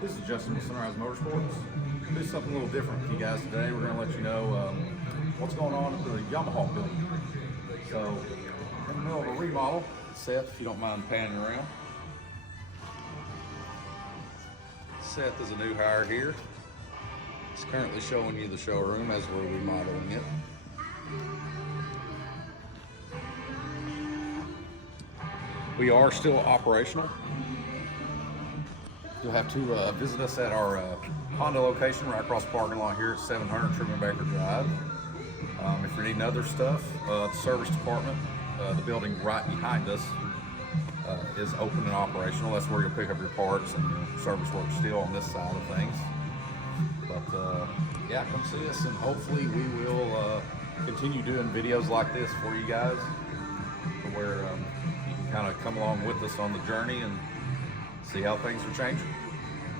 This is Justin with Sunrise Motorsports. Do something a little different with you guys today. We're going to let you know what's going on at the Yamaha building. So, in the middle of a remodel, Seth, if you don't mind panning around. Seth is a new hire here. He's currently showing you the showroom as we're remodeling it. We are still operational. You'll have to visit us at our Honda location right across the parking lot here at 700 Truman Baker Drive. If you're needing other stuff, the service department, the building right behind us, is open and operational. That's where you'll pick up your parts and your service work still on this side of things. But yeah, come see us, and hopefully we will continue doing videos like this for you guys, to where you can kind of come along with us on the journey and see how things are changing.